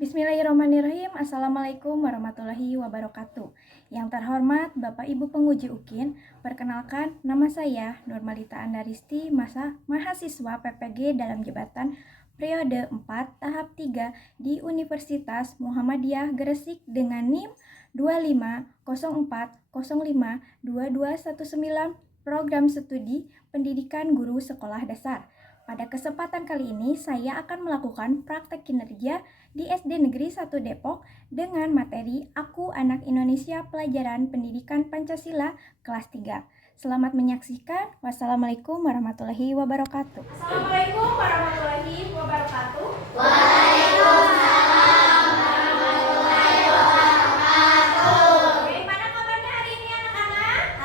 Bismillahirrahmanirrahim. Assalamualaikum warahmatullahi wabarakatuh. Yang terhormat Bapak Ibu penguji UKIN, perkenalkan nama saya Nurmalita Andaristi, mahasiswa PPG dalam jabatan periode 4 tahap 3 di Universitas Muhammadiyah Gresik dengan NIM 2504052219 Program Studi Pendidikan Guru Sekolah Dasar. Pada kesempatan kali ini, saya akan melakukan praktek kinerja di SD Negeri 1 Depok dengan materi Aku Anak Indonesia Pelajaran Pendidikan Pancasila kelas 3. Selamat menyaksikan. Wassalamualaikum warahmatullahi wabarakatuh. Assalamualaikum warahmatullahi wabarakatuh. Waalaikumsalam warahmatullahi wabarakatuh. Bagaimana kabarnya hari ini anak-anak?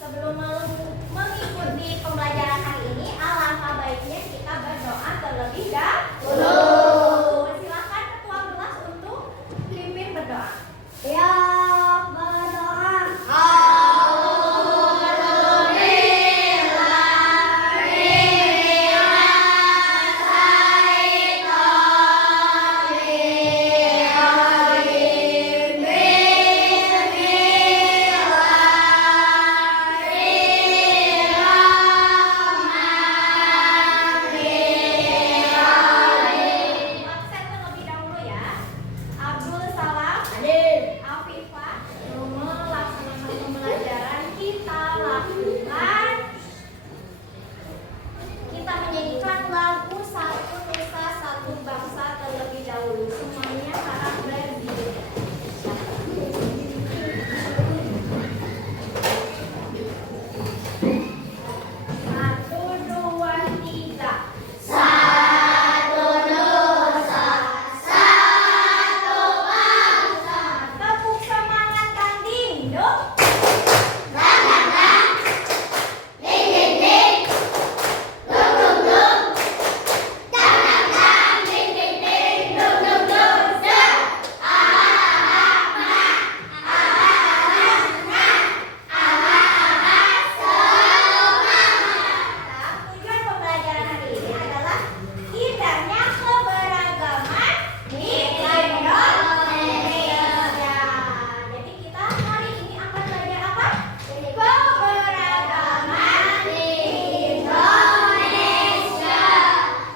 Sebelum mengikuti pembelajaran hari ini, alangkah baiknya kita berdoa terlebih dahulu. Silakan ketua kelas untuk pimpin berdoa. Ya, berdoa. Absen terlebih dahulu ya. Abdul Salam, Afifah, melaksanakan pembelajaran kita lakukan. Kita menyanyikan lagu Satu Nusa Satu Bangsa terlebih dahulu. Semuanya harap berdiri. Satu, dua, tiga. Tepuk semangat Kang Dingduk. Tujuan pembelajaran hari ini adalah indahnya keberagaman di Indonesia. Jadi kita hari ini akan belajar apa? Keberagaman di Indonesia.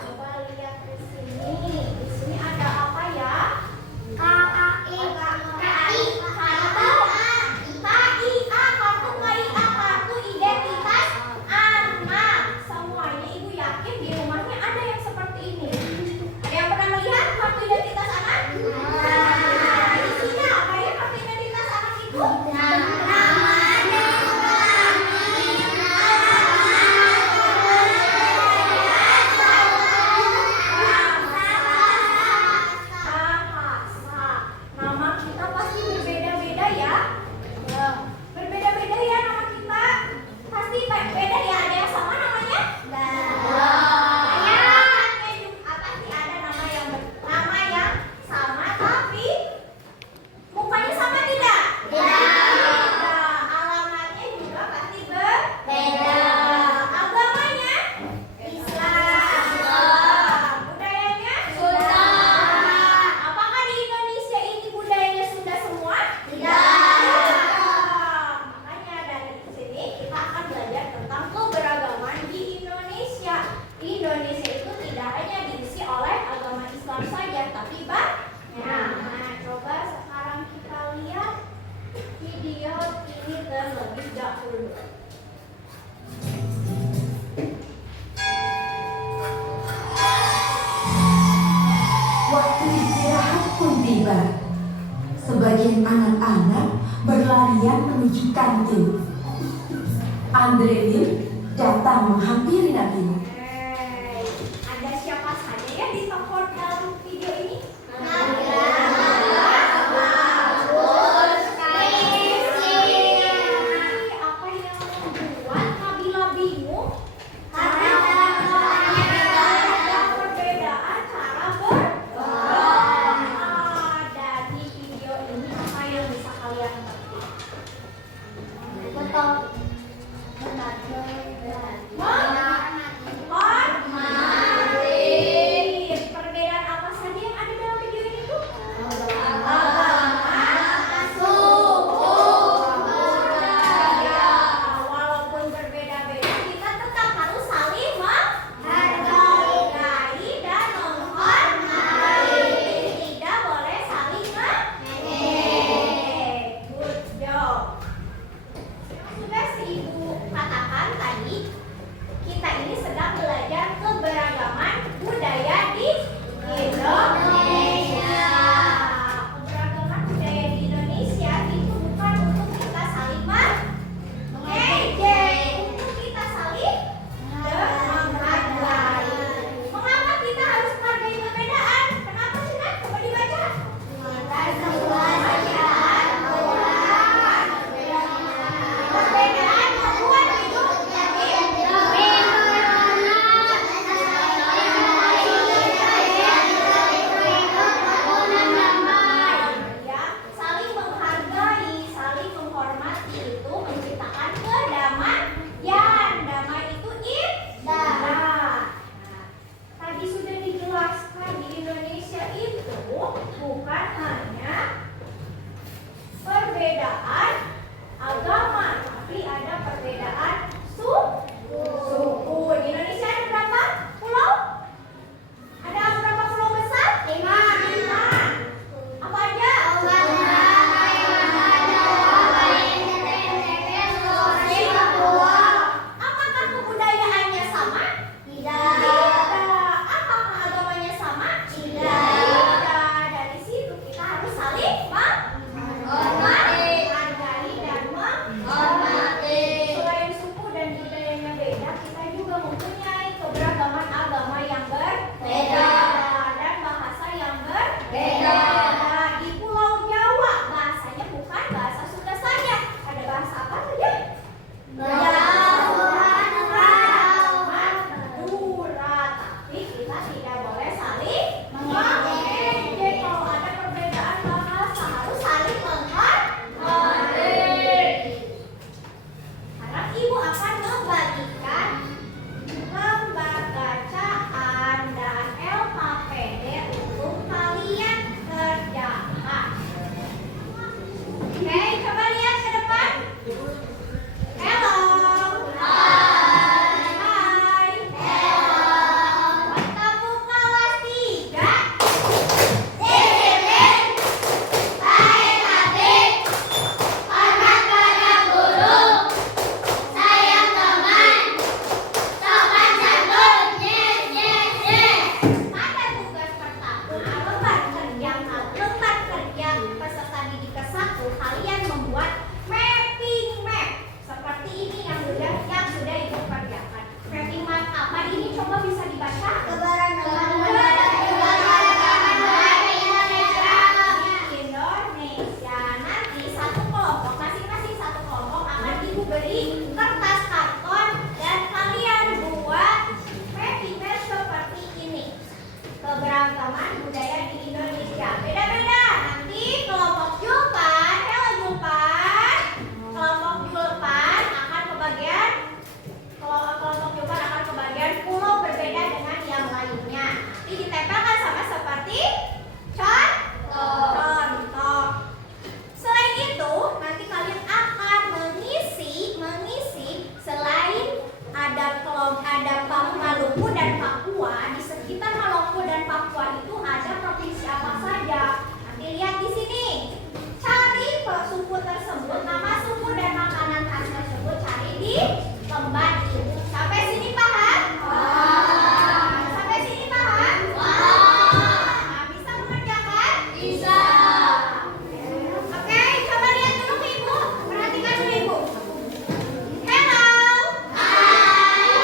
Coba lihat di sini. Di sini ada apa ya? KAI, kartu identitas anak. Semuanya ibu yakin di rumahnya ada yang seperti ini. Ada yang pernah melihat kartu identitas anak? Isinya apa ya kartu identitas anak itu? Bahasa. Nama kita pasti berbeda-beda ya. Berbeda-beda ya nama kita. Pasti beda ya. Ada yang sama namanya? Pasti ada nama yang sama tapi mukanya sama tidak? Alamatnya juga pasti berbeda. Agamanya? Islam. Budayanya? Sunda. Apakah di Indonesia ini budayanya Sunda semua? Makanya dari sini kita akan belajar tentang keberagaman di Indonesia. Indonesia itu tidak hanya diisi oleh agama Islam saja, tapi banyak. Nah, coba sekarang kita lihat video ini terlebih dahulu. Waktu istirahat pun tiba. Sebagian anak-anak berlarian menuju kantin. Andre Lim datang menghampiri Nabil. Ada siapa saja ya di toko dalam video ini? Apa yang membuat Nabila bingung? Karena ada perbedaan cara berdoa. Dari video ini apa yang bisa kalian petik? Betul. Benar ada Maluku dan Papua. Di sekitar Maluku dan Papua itu ada provinsi apa saja? Nanti lihat di sini. Cari suku tersebut, nama suku dan makanan khas tersebut cari di lembar ini. Sampai sini paham? Sampai sini paham? Nah, bisa mengerjakan? Bisa. Oke, coba lihat dulu Ibu. Perhatikan dulu Ibu. Hello. Hai.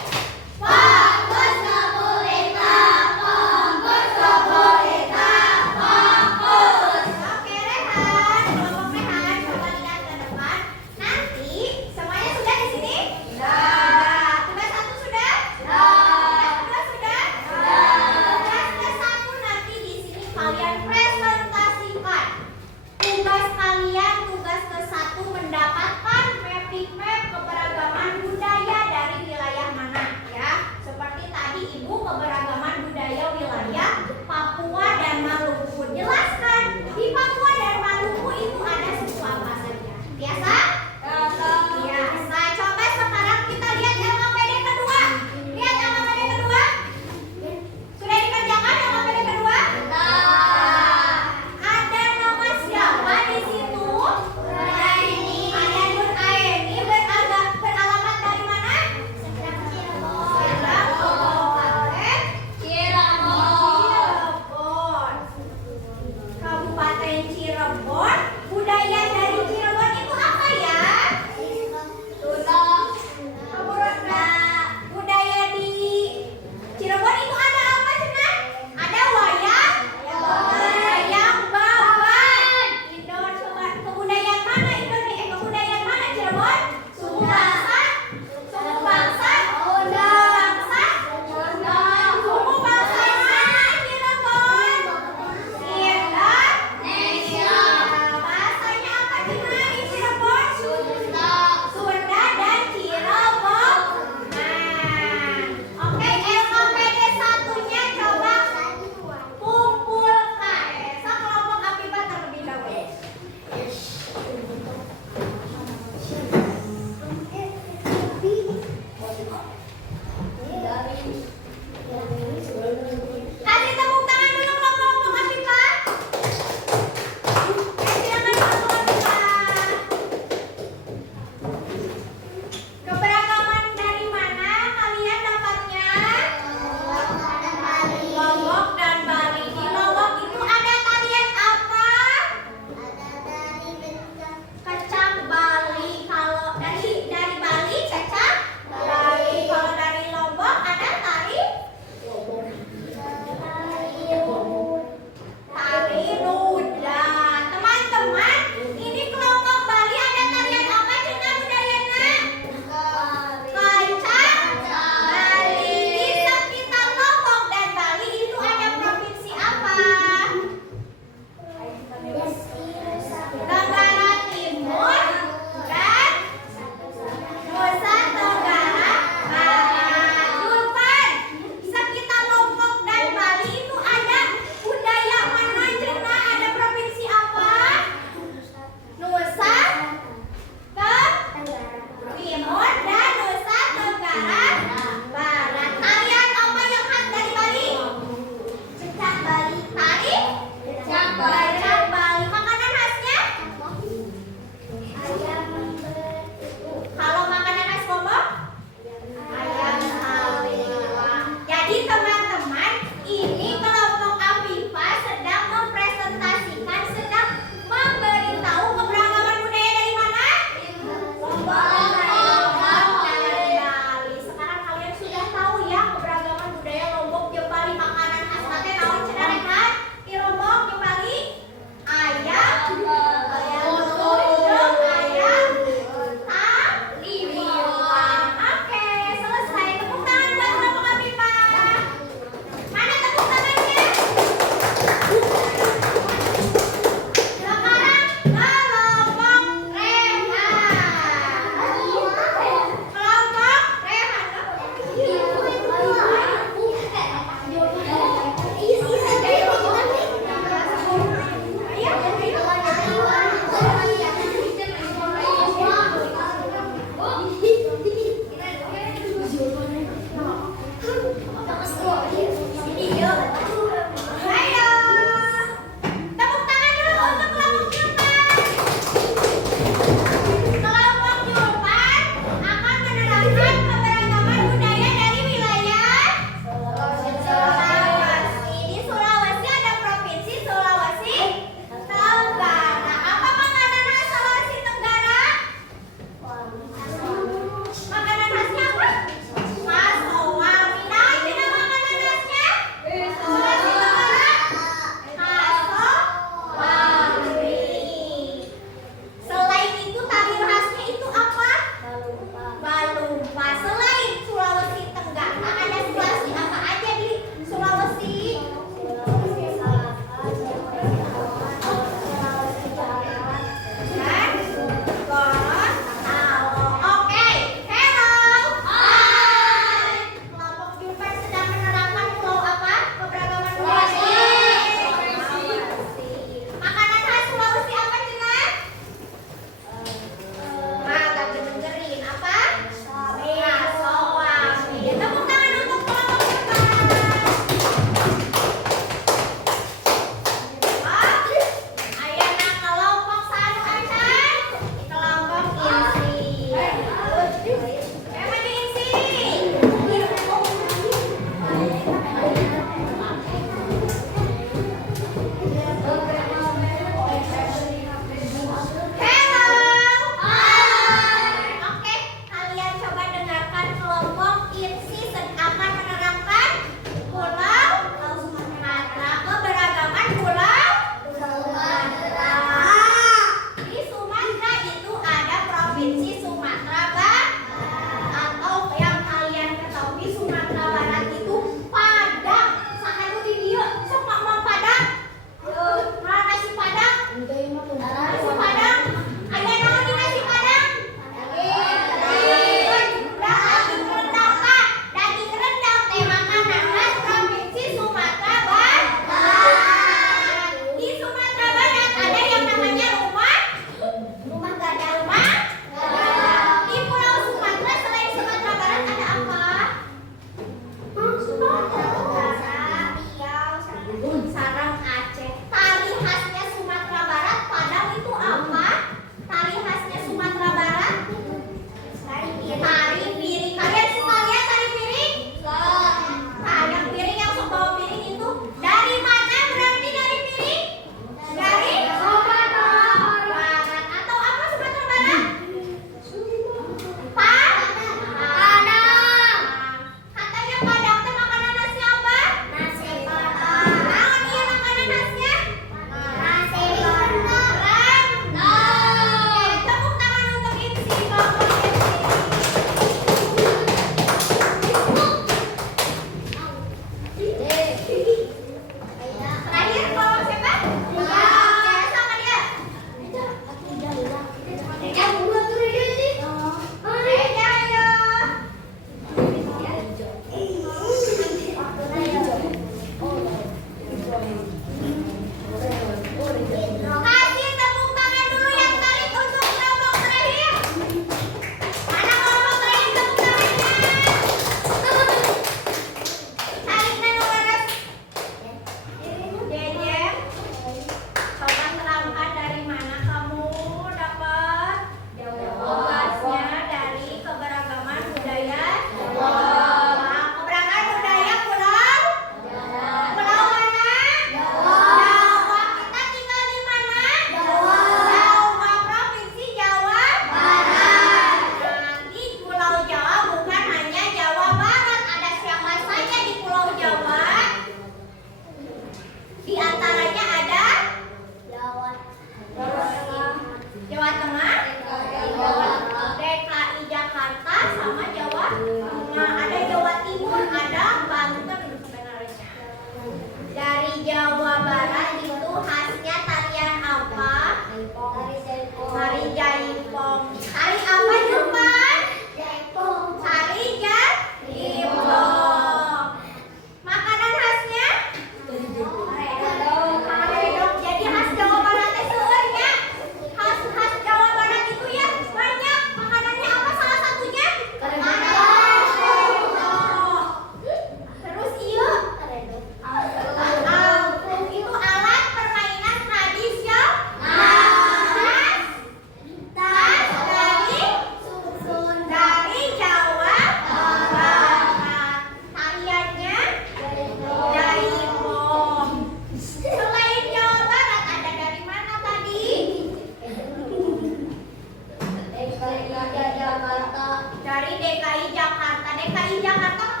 dari DKI Jakarta. DKI Jakarta